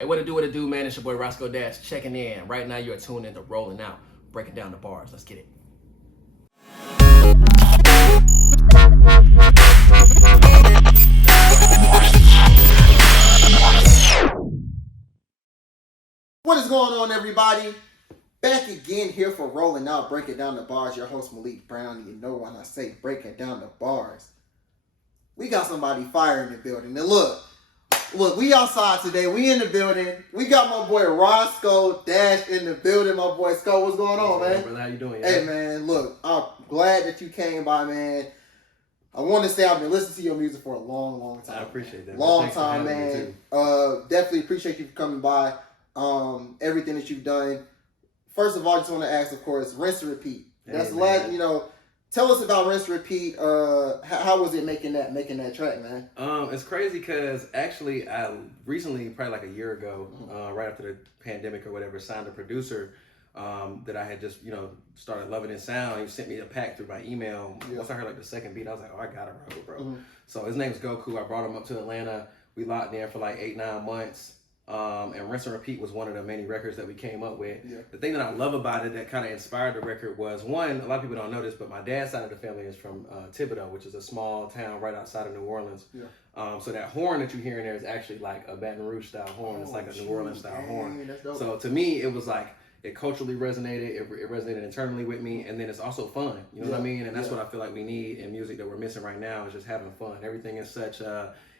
Hey, what it do, man? It's your boy Roscoe Dash checking in. Right now, you're tuned into Rolling Out, breaking down the bars. Let's get it. What is going on, everybody? Back again here for Rolling Out, breaking down the bars. Your host Malik Brown. You know when I say breaking down the bars, we got somebody fire in the building. And look, we outside today. We in the building. We got my boy Roscoe Dash in the building. My boy Scott, what's going on, man? Brother, how you doing? Hey, man, look, I'm glad that you came by, man. I want to say I've been listening to your music for a long time. I appreciate that. Long time, man. Definitely appreciate you for coming by. Everything that you've done. First of all, I just want to ask, of course, Rinse and Repeat. That's the last, tell us about Rinse and Repeat. How was it making that track, man? It's crazy because actually I recently, probably like a year ago, right after the pandemic or whatever, signed a producer that I had just, started loving his sound. He sent me a pack through my email. Yeah. Once I heard like the second beat, I was like, oh, I gotta rock it, bro. So his name's Goku. I brought him up to Atlanta. We locked in for like 8-9 months. And Rinse and Repeat was one of the many records that we came up with. Yeah. The thing that I love about it that kind of inspired the record was, one, a lot of people don't know this, but my dad's side of the family is from Thibodeau, which is a small town right outside of New Orleans. Yeah. So that horn that you hear in there is actually like a Baton Rouge style horn. It's like a New Orleans style horn. So to me, it was like, it culturally resonated, it resonated internally with me, and then it's also fun, you know what I mean? And that's what I feel like we need in music that we're missing right now, is just having fun. Everything is such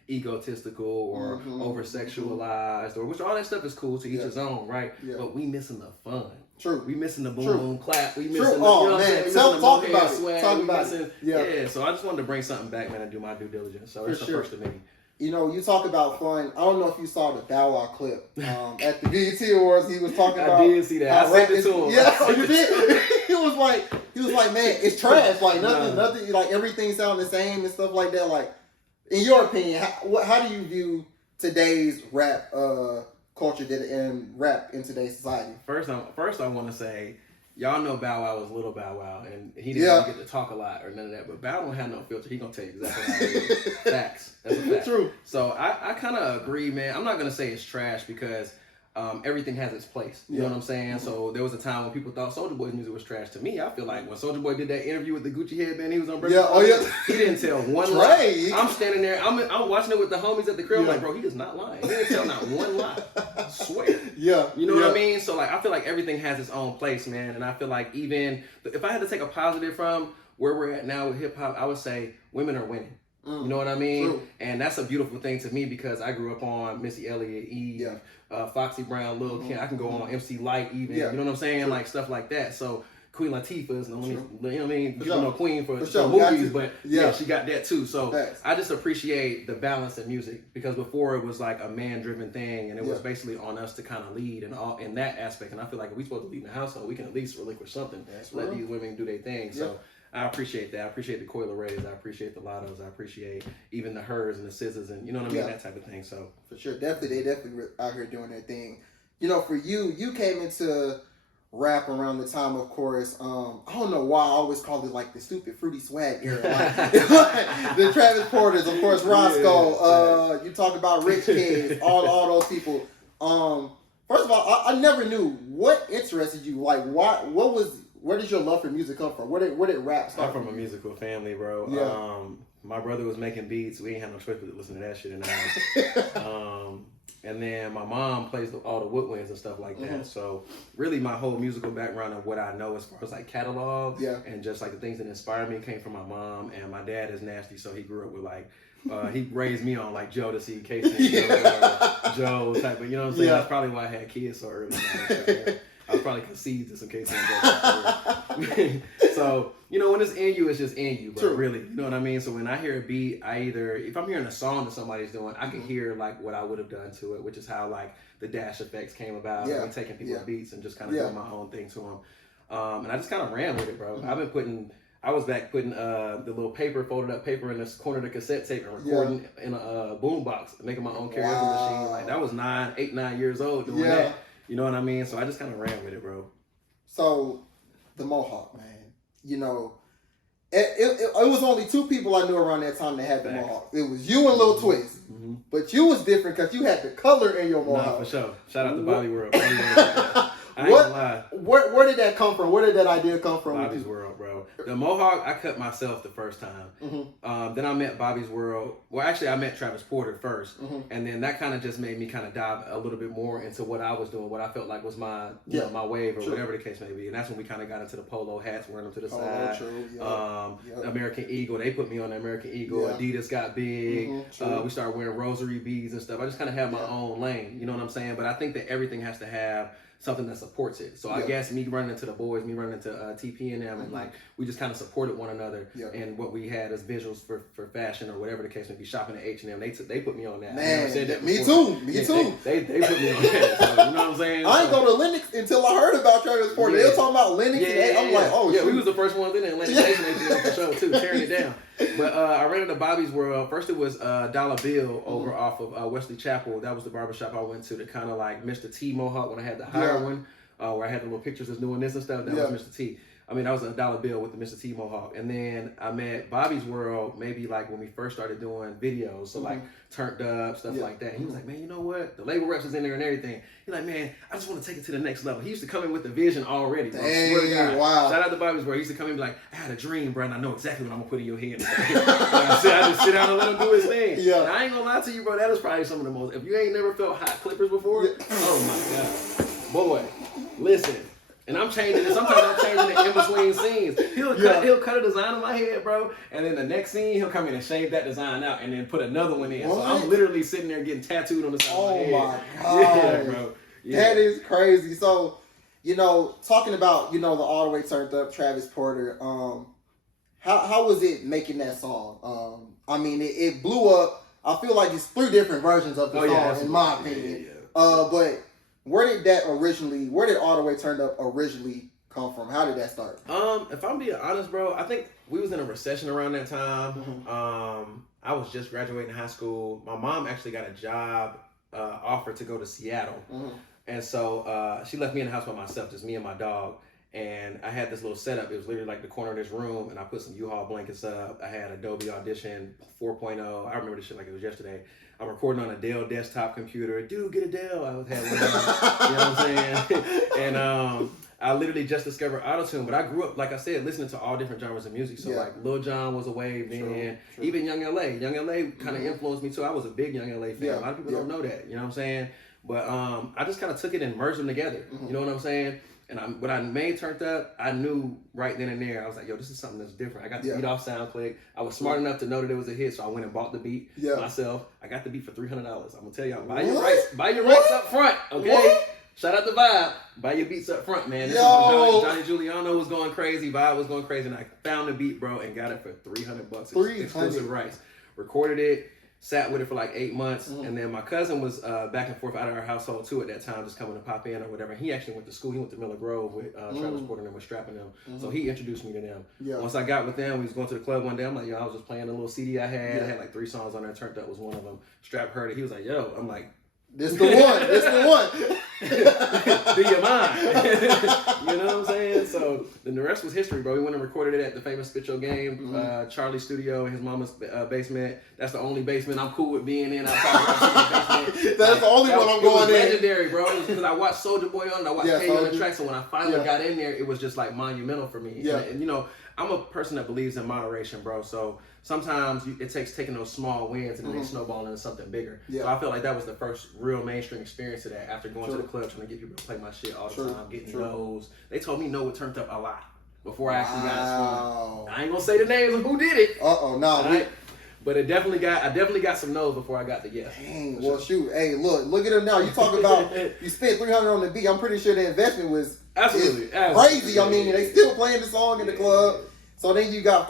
egotistical or over-sexualized, or which all that stuff is cool to each his own, right? Yeah. But we missing the fun. True. We missing the boom clap. We missing the, talk about it. Talk about it. Yeah. So I just wanted to bring something back, man, and do my due diligence. So it's the first of many. You talk about fun. I don't know if you saw the Bow Wow clip at the BET Awards. He was talking about. I did see that. I sent it to him. Yeah, oh, you did. He was like, man, it's trash. Like nothing. Like everything sounds the same and stuff like that. Like, in your opinion, how do you view today's rap culture and rap in today's society? First, I want to say, y'all know Bow Wow was Little Bow Wow, and he didn't get to talk a lot or none of that. But Bow don't have no filter. He gonna tell you exactly how it is. Facts. That's a fact. True. So I kind of agree, man. I'm not gonna say it's trash because everything has its place. You know what I'm saying? So there was a time when people thought Soulja Boy's music was trash. To me, I feel like when Soulja Boy did that interview with the Gucci headband, he was on Breakfast. He didn't tell one lie. I'm standing there, I'm watching it with the homies at the crib. I'm like, bro, he is not lying. He didn't tell not one lie. I swear. Yeah. You know what I mean? So like, I feel like everything has its own place, man. And I feel like even if I had to take a positive from where we're at now with hip hop, I would say women are winning. You know what I mean? True. And that's a beautiful thing to me because I grew up on Missy Elliott, Eve, Foxy Brown, Lil Kim. I can go on MC Light even. You know what I'm saying? True. Like stuff like that. So Queen Latifah's, you know what I mean? People know Queen for movies, but she got that too. So I just appreciate the balance in music because before it was like a man-driven thing, and it was basically on us to kind of lead and all in that aspect. And I feel like if we're supposed to lead in the household, we can at least relinquish something. Let these women do their thing. So I appreciate that. I appreciate the Coil Rays. I appreciate the Lottos. I appreciate even the Hers and the Scissors and you know what I mean, that type of thing. So for sure, they definitely out here doing their thing. For you came into rap around the time, of course. I don't know why I always call it like the stupid fruity swag era. Like, the Travis Porters, of course, Roscoe. You talk about Rich Kids, all those people. First of all, I never knew what interested you. Like, where did your love for music come from? Where did rap start? I'm from a musical family, bro. Yeah. My brother was making beats. We ain't had no choice but to listen to that shit in the house. And then my mom plays all the woodwinds and stuff like that. So really my whole musical background of what I know as far as like catalog and just like the things that inspired me came from my mom. And my dad is nasty, so he grew up with like, he raised me on like Joe to see Casey, Joe type of, you know what I'm saying? That's probably why I had kids so early. I was probably conceived in some cases. So, when it's in you, it's just in you, bro. True. Really. You know what I mean? So when I hear a beat, if I'm hearing a song that somebody's doing, I can hear like what I would have done to it, which is how like the Dash effects came about. Yeah. Taking people's beats and just kind of doing my own thing to them. And I just kind of ran with it, bro. I was back putting the little folded up paper in the corner of the cassette tape and recording in a boom box, making my own karaoke machine. Like that was 8, 9 years old doing that. You know what I mean? So I just kind of ran with it, bro. So, the Mohawk, man. It was only 2 people I knew around that time that had the mohawk. It was you and Lil Twist. Mm-hmm. But you was different because you had the color in your mohawk. Nah, for sure. Shout out to Bobby World. I ain't gonna lie. Where did that come from? Where did that idea come from? Bobby's World, bro. The mohawk, I cut myself the first time. Mm-hmm. Then I met Bobby's World. Well, actually, I met Travis Porter first. Mm-hmm. And then that kind of just made me kind of dive a little bit more into what I was doing, what I felt like was my you know, my wave or whatever the case may be. And that's when we kind of got into the polo hats, wearing them to the side. American Eagle. They put me on the American Eagle. Adidas got big. Mm-hmm. We started wearing rosary beads and stuff. I just kind of had my own lane. You know what I'm saying? But I think that everything has to have something that supports it. So I guess me running into the boys, me running into TP and them, and like we just kind of supported one another. And what we had as visuals for fashion or whatever the case may be, shopping at H&M, they put me on that. Man, said that me too. Me too. They put me on that. So, you know what I'm saying? I ain't go to Lennox until I heard about Travis Porter. They were talking about Lennox. I'm like, oh yeah, we was the first ones in Atlantic Station for sure too, tearing it down. But I ran into Bobby's World. First it was Dollar Bill over off of Wesley Chapel. That was the barbershop I went to kind of like Mr. T Mohawk when I had the higher one. Where I had the little pictures of doing this and stuff. That was Mr. T. I mean, that was a dollar bill with the Mr. T Mohawk. And then I met Bobby's World maybe like when we first started doing videos. So like Turnt Up, stuff like that. He was like, man, you know what? The label reps was in there and everything. He's like, man, I just want to take it to the next level. He used to come in with the vision already. Bro. Dang, wow. Shout out to Bobby's World. He used to come in and be like, I had a dream, bro, and I know exactly what I'm going to put in your head. I just sit down and let him do his thing. Yeah. And I ain't going to lie to you, bro. That is probably some of the most, if you ain't never felt hot clippers before, oh my God. Boy, listen. And I'm changing it. Sometimes I'm changing it in between scenes. He'll cut a design on my head, bro. And then the next scene, he'll come in and shave that design out and then put another one in. What? So I'm literally sitting there getting tattooed on the side of my head. Oh, my God. Yeah, bro. Yeah. That is crazy. So, you know, talking about, you know, the All the Way Turned Up, Travis Porter, how was it making that song? I mean, it blew up. I feel like it's 3 different versions of the song, in my opinion. But where did All the Way Turned Up originally come from? How did that start? If I'm being honest, bro, I think we was in a recession around that time. Mm-hmm. I was just graduating high school. My mom actually got a job offer to go to Seattle. Mm-hmm. And so she left me in the house by myself, just me and my dog. And I had this little setup. It was literally like the corner of this room, and I put some U-Haul blankets up. I had Adobe Audition 4.0. I remember this shit like it was yesterday. I'm recording on a Dell desktop computer. Dude, get a Dell. I was having one. You know what I'm saying? And I literally just discovered autotune, but I grew up, like I said, listening to all different genres of music. So like Lil Jon was a wave then. Even Young L.A. Young L.A. kind of influenced me too. I was a big Young L.A. fan. A lot of people don't know that. You know what I'm saying? But I just kind of took it and merged them together. You know what I'm saying? And when I made Turnt Up, I knew right then and there, I was like, yo, this is something that's different. I got the beat off SoundClick. I was smart enough to know that it was a hit, so I went and bought the beat myself. I got the beat for $300. I'm going to tell y'all, buy your rights up front, okay? What? Shout out to Vibe. Buy your beats up front, man. This is Johnny Giuliano was going crazy. Vibe was going crazy. And I found the beat, bro, and got it for $300. Exclusive rights. Recorded it. Sat with it for like 8 months, and then my cousin was back and forth out of our household too at that time, just coming to pop in or whatever. He actually went to school. He went to Miller Grove with Travis Porter and was strapping them. So he introduced me to them. Once I got with them, we was going to the club one day. I'm like, yo, I was just playing a little CD I had. I had like 3 songs on there. Turnt Up was one of them. Strap heard it. He was like, yo. I'm like, this the one. This the one. Do you mind? You know what I'm saying? So then the rest was history, bro. We went and recorded it at the famous Spit Your Game, Charlie's studio in his mama's basement. That's the only basement I'm cool with being in outside of basement. That's the only one I'm going in. It was legendary, bro. Because I watched Soulja Boy on it. I watched K on the track. So when I finally got in there, it was just like monumental for me. And you know, I'm a person that believes in moderation, bro. So sometimes it takes taking those small wins and then they snowball into something bigger. So I felt like that was the first real mainstream experience of that after going to the club trying to get people to play my shit all the time, getting no's. They told me no with Turnt Up a lot before I actually got it. I ain't gonna say the names of who did it. But I definitely got some no's before I got the yes. Dang, well shoot. Hey, look at him now. You talk about you spent $300 on the beat. I'm pretty sure the investment was absolutely crazy. I mean, they still playing the song in the club. So then you got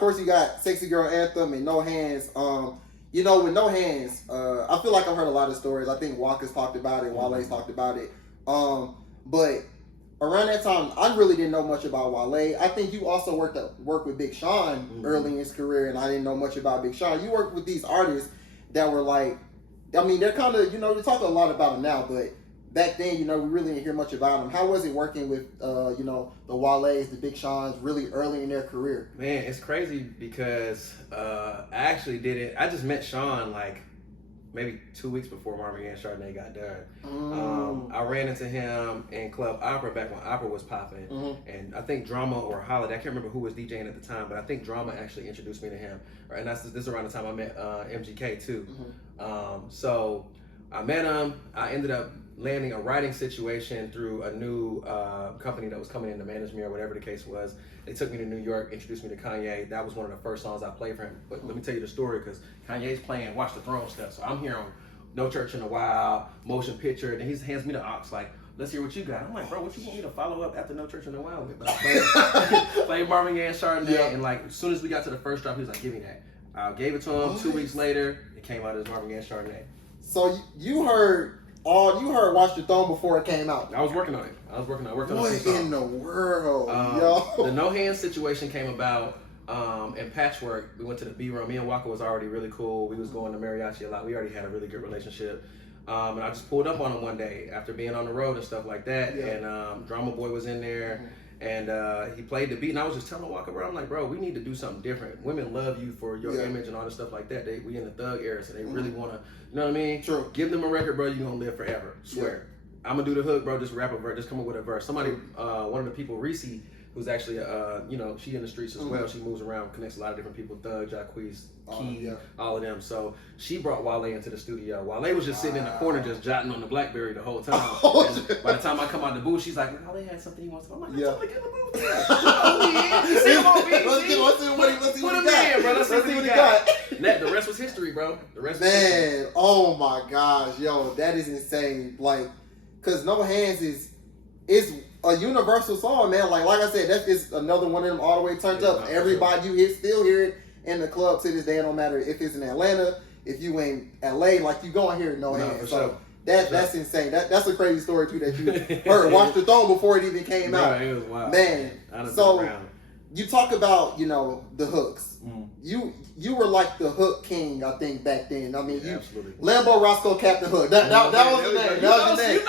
Sexy Girl Anthem and No Hands. You know, with No Hands, I feel like I've heard a lot of stories. I think Walker's talked about it, Wale's talked about it. But around that time, I really didn't know much about Wale. I think you also worked with Big Sean early in his career, and I didn't know much about Big Sean. You worked with these artists that were like, I mean, they're kind of, you know, we talk a lot about them now, but back then, you know, we really didn't hear much about them. How was it working with, you know, the Wale's, the Big Sean's really early in their career? Man, it's crazy because I actually did it. I just met Sean like maybe 2 weeks before Marvin Gaye and Chardonnay got done. I ran into him in Club Opera back when Opera was popping. And I think Drama or Holiday, I can't remember who was DJing at the time, but I think Drama actually introduced me to him. Right? And this is around the time I met MGK too. So I met him. I ended up landing a writing situation through a new company that was coming in to manage me or whatever the case was. They took me to New York, introduced me to Kanye. That was one of the first songs I played for him. But let me tell you the story, because Kanye's playing Watch the Throne stuff. So I'm here on No Church in a While, motion picture, and he hands me the aux like, let's hear what you got. I'm like, bro, what you want me to follow up after No Church in a While with? But I played Marvin Gaye and Chardonnay, and like as soon as we got to the first drop, he was like, give me that. I gave it to him. 2 weeks later, it came out as Marvin Gaye and Chardonnay. So you heard Watch the Throne before it came out. I was working on it. What in the world, yo? The No Hands situation came about in Patchwork. We went to the B room. Me and Walker was already really cool. We was going to mariachi a lot. We already had a really good relationship. And I just pulled up on him one day after being on the road and stuff like that. And Drama Boy was in there. And he played the beat, and I was just telling Walker, bro, I'm like, bro, we need to do something different. Women love you for your image and all this stuff like that. We in the thug era, so they really want to, you know what I mean? True. Give them a record, bro, you're going to live forever. Swear. I'm going to do the hook, bro, just rap a verse, just come up with a verse. Somebody, one of the people, Reese, who's actually, you know, she in the streets as well. She moves around, connects a lot of different people, Thug, Jacquees, Key, all of them. So she brought Wale into the studio. Wale was just sitting in the corner just jotting on the BlackBerry the whole time. And by the time I come out the booth, she's like, Wale had something he wants to. I'm like, I'm get in the booth. Let's see what he got. Bro. Let's see what he got. The rest was history, bro. The rest was history. Oh my gosh, yo, that is insane. Like, cause No Hands is a universal song, man. Like I said, that is another one of them all the way turned up. Everybody you still hear it in the club to this day. It don't matter if it's in Atlanta, if you in LA, like you gonna hear No Hands. So that's insane. That's a crazy story too that you heard. Watch the Throne before it even came out. It was wild. Man. So you talk about, you know, the hooks. You were like the hook king, I think, back then. I mean, absolutely. Lambo Roscoe Captain Hook. That was the name. That was the name.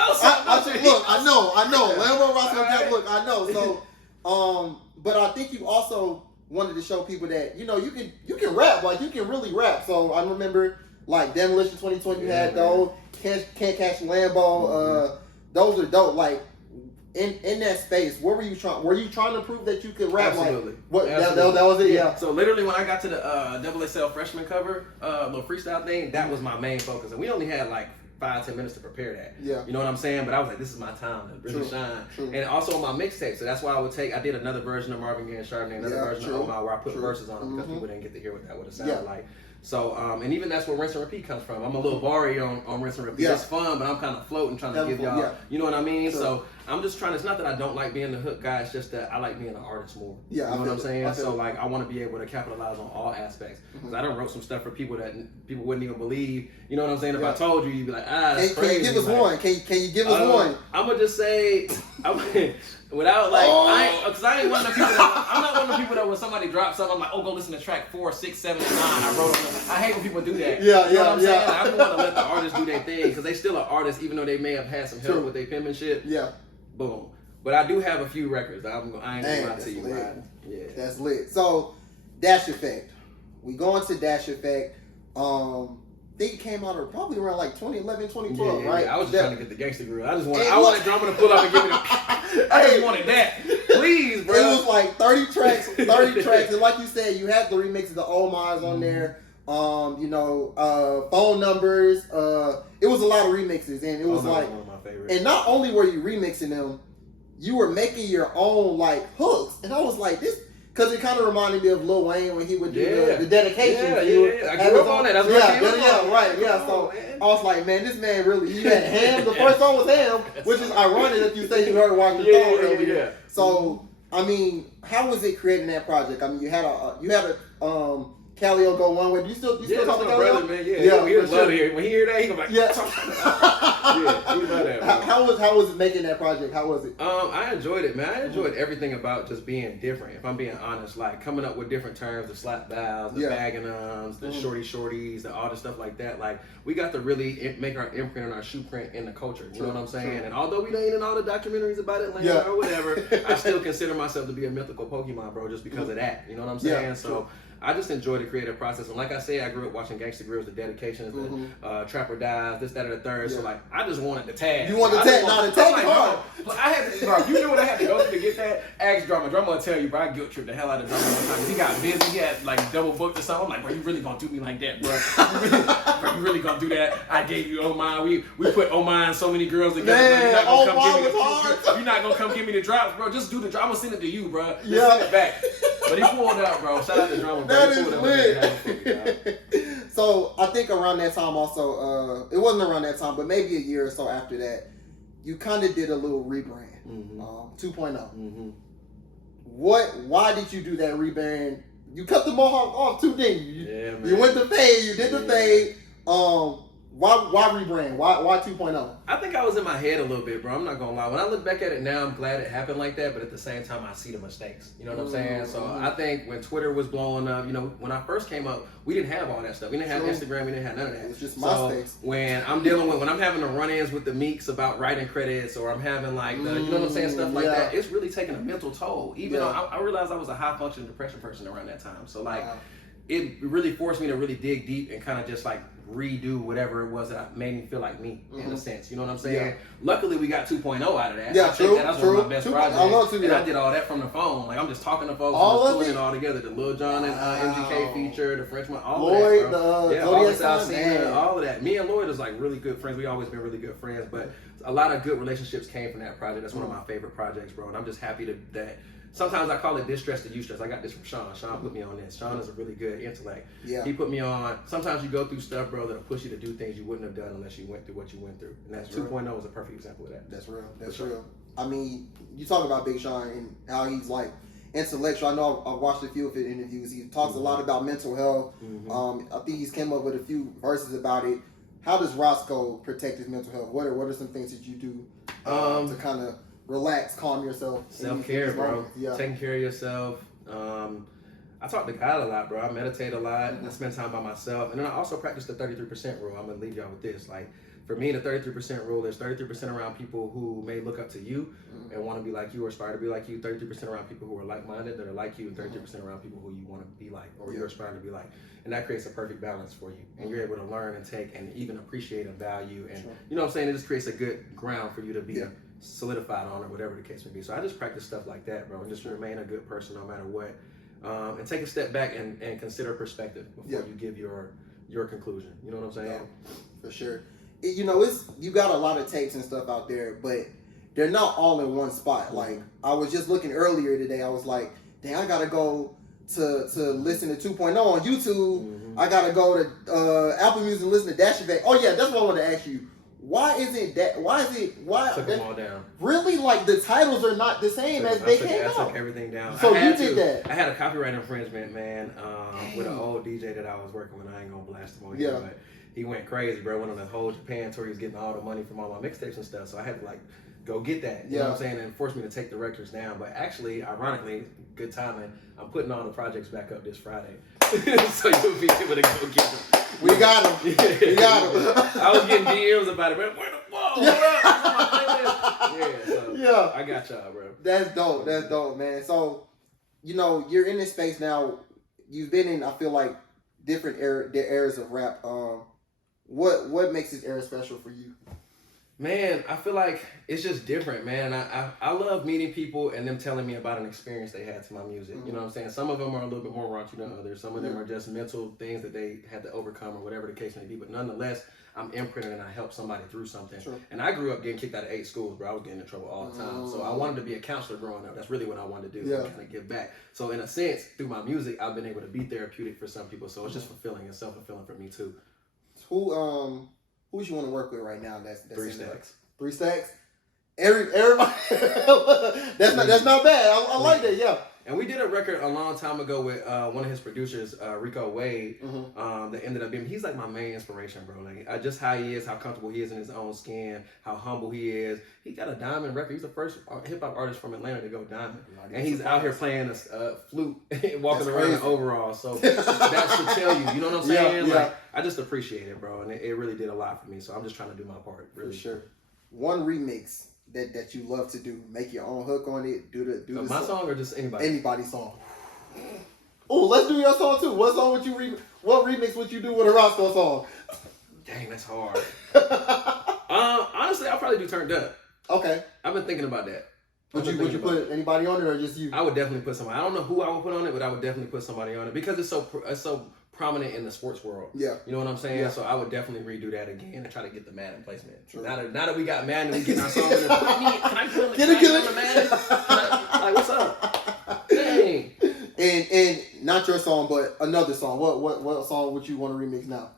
I know. Lambo Roscoe Captain Hook. I know. So, but I think you also wanted to show people that, you know, you can rap. Like, you can really rap. So I remember, like, Demolition 2020, you had those. Can't Catch Lambo. Those are dope. Like, in that space, what were you trying? Were you trying to prove that you could rap? Absolutely. Like, what? Absolutely. That was it. Yeah. So literally, when I got to the Double XL freshman cover, little freestyle thing, that was my main focus, and we only had like 5-10 minutes to prepare that. Yeah. You know what I'm saying? But I was like, this is my time to really shine. True. And also on my mixtape, so that's why I did another version of Marvin Gaye and Chardonnay, another version of Omar where I put verses on them because people didn't get to hear what that would have sounded like. So, and even that's where Rinse and Repeat comes from. I'm a little Vari on Rinse and Repeat. It's fun, but I'm kind of floating, trying to give y'all, you know what I mean? Sure. So I'm just trying, it's not that I don't like being the hook guy, it's just that I like being an artist more. Yeah, you know what I'm saying? So like, I want to be able to capitalize on all aspects. Because I done wrote some stuff for people that people wouldn't even believe. You know what I'm saying? If I told you, you'd be like, that's crazy. Can you give us one? Can you give us one? I'm going to just say, without like, because I ain't one of the people I'm not one of the people that when somebody drops something, I'm like, oh, go listen to track 4, 6, 7, and 9. I wrote them. I hate when people do that. You know what I'm saying? I just want to let the artists do their thing because they still are artists, even though they may have had some help with their penmanship. Yeah. Boom. But I do have a few records. I ain't gonna lie to you, man. Yeah. That's lit. So, Dash Effect. We go into Dash Effect. I think it came out probably around like 2011, 2012, right? Yeah. I was just trying to get the gangster grill. I wanted Drama to pull up and give me the. I just wanted that. Please, bro. It was like 30 tracks, and like you said, you had the remixes, the Omars on there. You know, phone numbers. It was a lot of remixes, and it was like, one of my favorites. And not only were you remixing them, you were making your own like hooks, and I was like, this. Because it kind of reminded me of Lil Wayne when he would do the dedication. Yeah. I grew up on that. That's right. So I was like, man, this man really, he had Ham. The first song was Ham, which is ironic that you say you heard Watch the Throne earlier. So, I mean, how was it creating that project? I mean, you had a Calio go one way. You still talk to Calio? Brother, man. Yeah. He would love to hear. When he hear that, he gonna be like, yeah. Yeah, he love that. Man. How was it making that project? How was it? I enjoyed it, man. I enjoyed everything about just being different. If I'm being honest, like coming up with different terms, the slap valves, the bagging the shorties, all the stuff like that. Like we got to really make our imprint and our shoe print in the culture. You know what I'm saying? And although we ain't in all the documentaries about Atlanta or whatever, I still consider myself to be a mythical Pokemon, bro, just because of that. You know what I'm saying? Yeah, so. I just enjoy the creative process, and like I said, I grew up watching Gangsta Grills, the dedications, the Trapper Dies, this, that, or the third. So like, I just wanted the tag. You wanted the tag, not the tag hard. Bro, I had to, bro. You knew what I had to go through to get that. Ask Drama. Drama will tell you, bro. I guilt tripped the hell out of Drama one time. He got busy. He had like double booked or something. I'm like, bro, you really gonna do me like that, bro? You really gonna do that? I gave you Oh My. We put Oh My and so many girls together. Man, Oh My was hard. You're not gonna come give me the drops, bro. Just do the drop. I'm gonna send it to you, bro. Just send it back. But he pulled up, bro. Shout out to Drama. Bro. That is lit. So I think around that time also, it wasn't around that time, but maybe a year or so after that, you kind of did a little rebrand, 2.0. Why did you do that rebrand? You cut the mohawk off too, didn't you? Yeah, man. You went to fade, you did the fade. Why rebrand? Why 2.0? I think I was in my head a little bit, bro. I'm not gonna lie. When I look back at it now, I'm glad it happened like that. But at the same time, I see the mistakes. You know what I'm saying? So I think when Twitter was blowing up, you know, when I first came up, we didn't have all that stuff. We didn't have Instagram. We didn't have none of that. It's just MySpace. When I'm when I'm having the run-ins with the Meeks about writing credits, or I'm having like the, you know what I'm saying, stuff like that, it's really taking a mental toll. Even though I realized I was a high-functioning depression person around that time. So like. It really forced me to really dig deep and kind of just like redo whatever it was that made me feel like me in a sense. You know what I'm saying? Yeah. Luckily, we got 2.0 out of that. Yeah, true. That's one of my best projects. I love 2.0. And I did all that from the phone. Like I'm just talking to folks and pulling it all together. The Lil Jon and MGK feature, the Frenchman, all Lloyd, of that, bro. All of that. Me and Lloyd is like really good friends. We always been really good friends, but a lot of good relationships came from that project. That's one of my favorite projects, bro. And I'm just happy that. Sometimes I call it distress to eustress. I got this from Sean. Sean put me on this. Sean is a really good intellect. Yeah. He put me on. Sometimes you go through stuff, bro, that'll push you to do things you wouldn't have done unless you went through what you went through. And that's 2.0 is a perfect example of that. That's real. That's real. I mean, you talk about Big Sean and how he's like intellectual. I know I've watched a few of his interviews. He talks a lot about mental health. I think he's came up with a few verses about it. How does Roscoe protect his mental health? What are some things that you do to kind of relax, calm yourself? Self-care, bro. Yeah. Taking care of yourself. I talk to God a lot, bro. I meditate a lot. I spend time by myself. And then I also practice the 33% rule. I'm going to leave y'all with this. Like, for me, the 33% rule is 33% around people who may look up to you and want to be like you or aspire to be like you. 33% around people who are like-minded that are like you, and 33% around people who you want to be like or you're aspiring to be like. And that creates a perfect balance for you. And you're able to learn and take and even appreciate and value. And you know what I'm saying? It just creates a good ground for you to be solidified on, or whatever the case may be. So I just practice stuff like that, bro, and just remain a good person no matter what. And take a step back and consider perspective before you give your conclusion. You know what I'm saying? Yeah, for sure. You know, you got a lot of tapes and stuff out there, but they're not all in one spot. Like, I was just looking earlier today. I was like, dang, I gotta go to listen to 2.0 on YouTube. I gotta go to Apple Music and listen to Dash Effect. Oh yeah, that's what I wanted to ask you. Why took them all down? Really, like the titles are not the same as they came out. I took everything down. So you did that. I had a copyright infringement, man, with an old DJ that I was working with. I ain't gonna blast him on here, but he went crazy, bro. Went on the whole Japan tour. He was getting all the money from all my mixtapes and stuff. So I had to like go get that. You know what I'm saying? And forced me to take the records down. But actually, ironically, good timing. I'm putting all the projects back up this Friday, so you'll be able to go get them. We got him. We got him. I was getting DMs about it, man. Whoa, I got y'all, bro. That's dope. That's dope, man. So, you know, you're in this space now. You've been in, I feel like, different eras of rap. What makes this era special for you? Man, I feel like it's just different, man. I love meeting people and them telling me about an experience they had to my music. You know what I'm saying? Some of them are a little bit more raunchy than others. Some of them are just mental things that they had to overcome or whatever the case may be. But nonetheless, I'm imprinted and I help somebody through something. And I grew up getting kicked out of 8 schools, bro. I was getting in trouble all the time. So I wanted to be a counselor growing up. That's really what I wanted to do, and kind of give back. So in a sense, through my music, I've been able to be therapeutic for some people. So it's just fulfilling and self-fulfilling for me too. Who you want to work with right now? That's 3 Stacks. 3 Stacks. Everybody. That's not bad. I like that. Yeah. And we did a record a long time ago with one of his producers, Rico Wade, that ended up being, he's like my main inspiration, bro. Like, just how he is, how comfortable he is in his own skin, how humble he is. He got a diamond record. He's the first hip-hop artist from Atlanta to go diamond. And he's out here playing a flute, walking around in overalls. So that should tell you, you know what I'm saying? Yeah. Like, I just appreciate it, bro. And it really did a lot for me. So I'm just trying to do my part, really. For sure. One remix that you love to do, make your own hook on it, do the my song or just anybody? Anybody's song. Oh, let's do your song too. What song would you what remix would you do with a Roscoe song? Dang, that's hard. Honestly, I'll probably do Turned Up. Okay. I've been thinking about that. Would you put anybody on it or just you? I would definitely put somebody. I don't know who I would put on it, but I would definitely put somebody on it because it's so prominent in the sports world. Yeah. You know what I'm saying? Yeah. So I would definitely redo that again and try to get the Madden placement. True. Now that we got Madden and we getting our song in there, can I put on the Madden? Like, what's up? Dang. And not your song, but another song. What song would you want to remix now?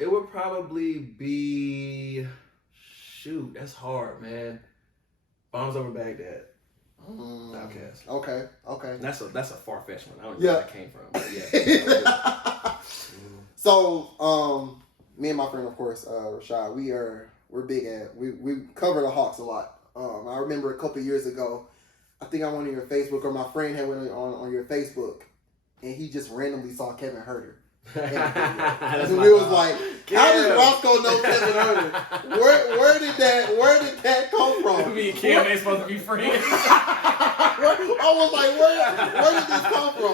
It would probably be, shoot, that's hard, man. Bombs Over Baghdad. Outcast. Okay. That's a far-fetched one. I don't know where that came from. But yeah. So, me and my friend, of course, Rashad, we're big at we cover the Hawks a lot. I remember a couple years ago, I think I went on your Facebook, or my friend had went on your Facebook, and he just randomly saw Kevin Huerter. And we was like, how did Roscoe know Kevin Huerter? Where did that come from? Me and Cam ain't supposed to be friends. I was like, where did this come from?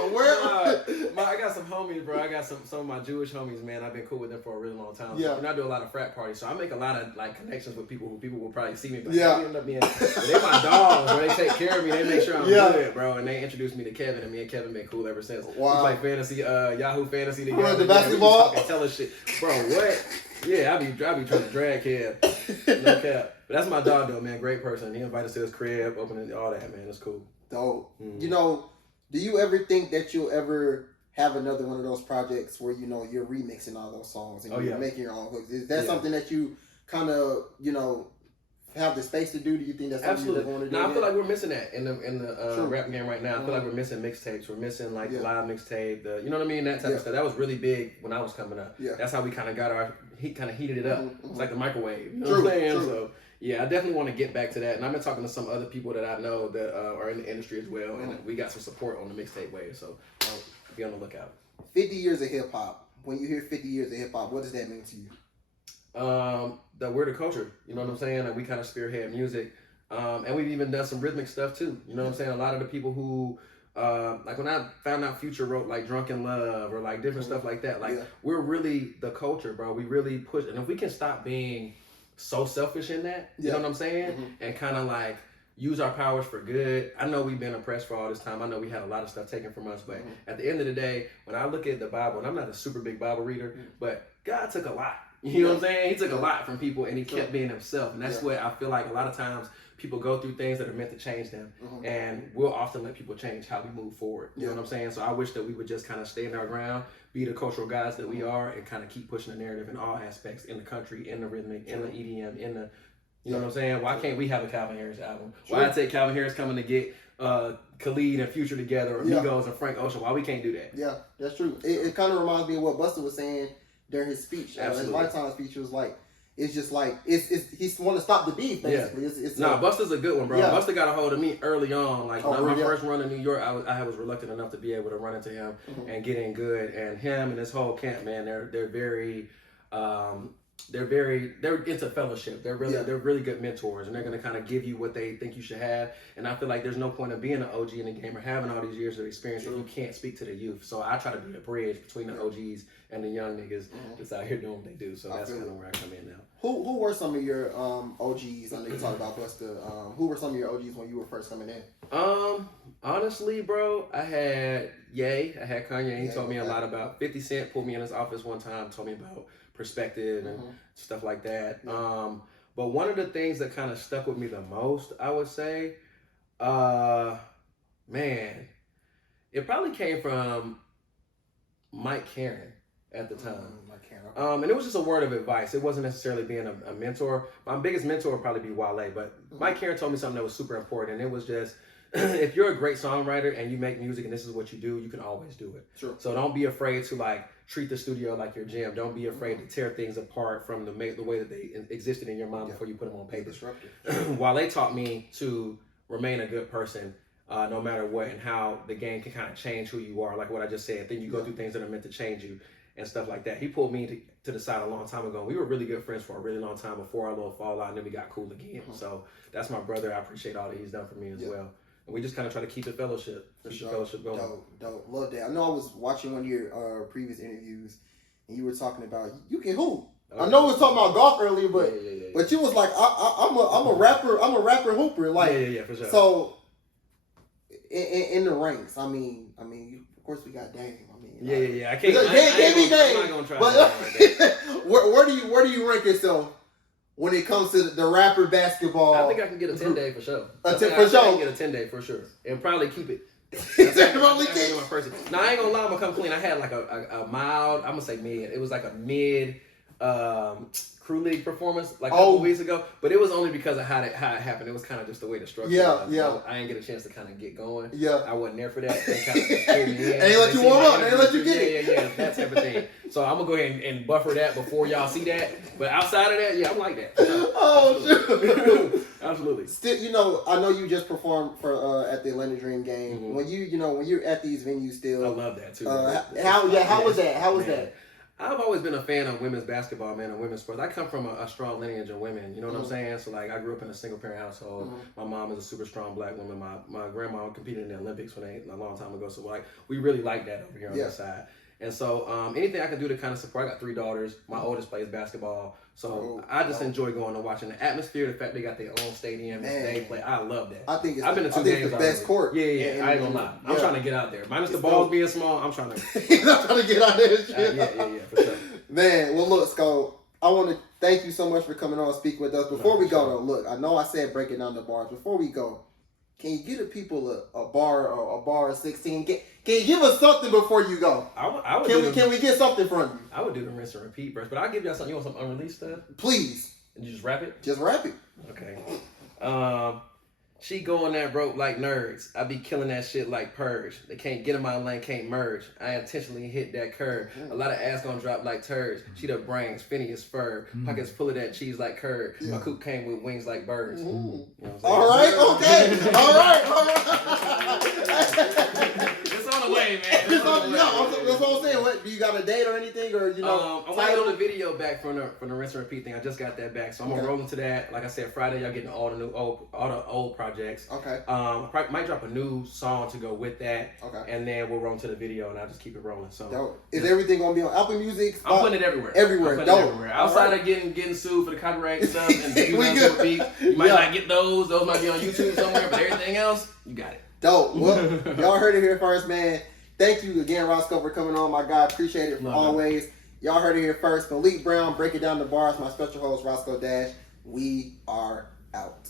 I got some homies, bro. I got some of my Jewish homies, man. I've been cool with them for a really long time. Yeah. So, I do a lot of frat parties, so I make a lot of like connections with people who people will probably see me. But yeah. They end up being, but they my dogs, bro. They take care of me. They make sure I'm good, bro. And they introduced me to Kevin, and me and Kevin been cool ever since. Wow. We play fantasy, Yahoo Fantasy together. The basketball. And tell us shit, bro. What? Yeah, I be trying to drag Kev. No cap. But that's my dog, though, man. Great person. He invited us to his crib, opening all that, man. It's cool. Dope. You know, do you ever think that you'll ever have another one of those projects where, you know, you're remixing all those songs and you're making your own hooks? Is that something that you kind of, you know, have the space to do? Do you think that's something you want to do? No, I feel like we're missing that in the rap game right now. I feel like we're missing mixtapes. We're missing like the live mixtape, you know what I mean? That type of stuff. That was really big when I was coming up. Yeah. That's how we kind of got heated it up. It's like the microwave. You know what I'm saying? So yeah, I definitely want to get back to that. And I've been talking to some other people that I know that are in the industry as well. And we got some support on the mixtape wave. So be on the lookout. 50 years of hip hop. When you hear 50 years of hip hop, what does that mean to you? That we're the culture, you know what I'm saying? Like we kind of spearhead music. And we've even done some rhythmic stuff too. You know what I'm saying? A lot of the people who, like when I found out Future wrote like Drunken Love or like different stuff like that, like we're really the culture, bro. We really push. And if we can stop being so selfish in that, you know what I'm saying? And kind of like use our powers for good. I know we've been oppressed for all this time. I know we had a lot of stuff taken from us, but at the end of the day, when I look at the Bible, and I'm not a super big Bible reader, but God took a lot. You know what I'm saying? He took a lot from people and he kept being himself. And that's what I feel like a lot of times people go through things that are meant to change them. And we'll often let people change how we move forward. You know what I'm saying? So I wish that we would just kind of stand our ground, be the cultural guys that we are, and kind of keep pushing the narrative in all aspects, in the country, in the rhythmic, in the EDM, in the, you know what I'm saying? Why can't we have a Calvin Harris album? Why I take Calvin Harris coming to get Khalid and Future together, or Migos and Frank Ocean? Why we can't do that? Yeah, that's true. It kind of reminds me of what Busta was saying during his speech. His Lifetime speech was like, it's just like, he want to stop the beef, basically. Busta's a good one, bro. Yeah. Busta got a hold of me early on. Like, my first run in New York, I was reluctant enough to be able to run into him and get in good. And him and his whole camp, man, they're very... they're into fellowship. They're really good mentors, and they're gonna kind of give you what they think you should have. And I feel like there's no point of being an OG in the game or having all these years of experience if you can't speak to the youth. So I try to be a bridge between the OGs and the young niggas that's out here doing what they do. So that's kind of where I come in now. Who were some of your OGs? I know you talked about Busta. Who were some of your OGs when you were first coming in? Honestly, bro, I had Ye. I had Kanye. He told me a lot about 50 Cent. Pulled me in his office one time. Told me about perspective and stuff like that. But one of the things that kind of stuck with me the most, I would say, man, it probably came from Mike Karen at the time. And it was just a word of advice. It wasn't necessarily being a mentor. My biggest mentor would probably be Wale, but Mike Karen told me something that was super important, and it was just if you're a great songwriter and you make music and this is what you do, you can always do it. Sure. So don't be afraid to like treat the studio like your gym. Don't be afraid to tear things apart from the way that they existed in your mind before you put them on paper. While they taught me to remain a good person, no matter what, and how the game can kind of change who you are, like what I just said. Then you go through things that are meant to change you and stuff like that. He pulled me to the side a long time ago. We were really good friends for a really long time before our little fallout, and then we got cool again. So that's my brother. I appreciate all that he's done for me as well. And we just kind of try to keep the fellowship going. Dope. Love that. I know I was watching one of your previous interviews, and you were talking about you can hoop. I know we were talking about golf earlier, but but you was like, I'm a rapper. I'm a rapper hooper. Like, for sure. So in the ranks, I mean, of course we got Dame. I can't be Dame. I'm not gonna try. But where do you rank yourself when it comes to the rapper basketball? I think I can get a 10-day for sure. I can get a 10-day for sure, and probably keep it. Now I ain't gonna lie, I'm gonna come clean. I had like a mild, I'm gonna say mid. It was like a mid crew league performance like a couple weeks ago, but it was only because of how it happened. It was kind of just the way the structure was. So I didn't get a chance to kind of get going. I wasn't there for that. They kind of pulled me in. They let you warm up. They let you get it. That type of thing. So I'm gonna go ahead and buffer that before y'all see that. But outside of that, I'm like that. Sure. Absolutely. Still, I know you just performed for at the Atlanta Dream game. Mm-hmm. When you're at these venues still, I love that too. How was that? How was that? I've always been a fan of women's basketball, man, and women's sports. I come from a strong lineage of women, you know what I'm saying? So, like, I grew up in a single-parent household. My mom is a super strong black woman. My grandma competed in the Olympics a long time ago. So, like, we really like that over here on this side. And so, anything I can do to kind of support. I got 3 daughters. My oldest plays basketball. So, I just enjoy going and watching the atmosphere, the fact they got their own stadium, and they play. I love that. I've been to 2 games the best court. Yeah, I ain't gonna lie. I'm trying to get out there. Minus the balls being small, I'm trying to. I'm trying to get out there. Yeah, for sure. Man, well, look, Sco, I want to thank you so much for coming on and speak with us. Before we go, though, look, I know I said breaking down the bars. Before we go, can you give the people a bar or a bar of 16? Can you give us something before you go? Can we get something from you? I would do the rinse and repeat verse, but I'll give y'all something. You want some unreleased stuff? Please. And you just rap it? Just rap it. Okay. She going that broke like nerds. I be killing that shit like purge. They can't get in my lane, can't merge. I intentionally hit that curve. A lot of ass gonna drop like turds. She the brains, Phineas Ferb. Pockets full of that cheese like curd. My coupe came with wings like birds. You know all right, okay. All right. It's on the way, man. That's what I'm saying. What, do you got a date or anything, or I'm waiting on the video back from the rinse and repeat thing. I just got that back, so I'm gonna roll into that. Like I said, Friday y'all getting all the old projects. Okay. Might drop a new song to go with that. Okay. And then we'll roll into the video, and I'll just keep it rolling. So. Dope. Is everything gonna be on Apple Music? I'm putting it everywhere. Everywhere. Outside of getting sued for the copyright stuff and beats, you might not get those. Those might be on YouTube somewhere, but everything else, you got it. Dope. Well, y'all heard it here first, man. Thank you again, Roscoe, for coming on. My guy, appreciate it always. Y'all heard it here first. Malik Brown, breaking down the bars. My special host, Roscoe Dash. We are out.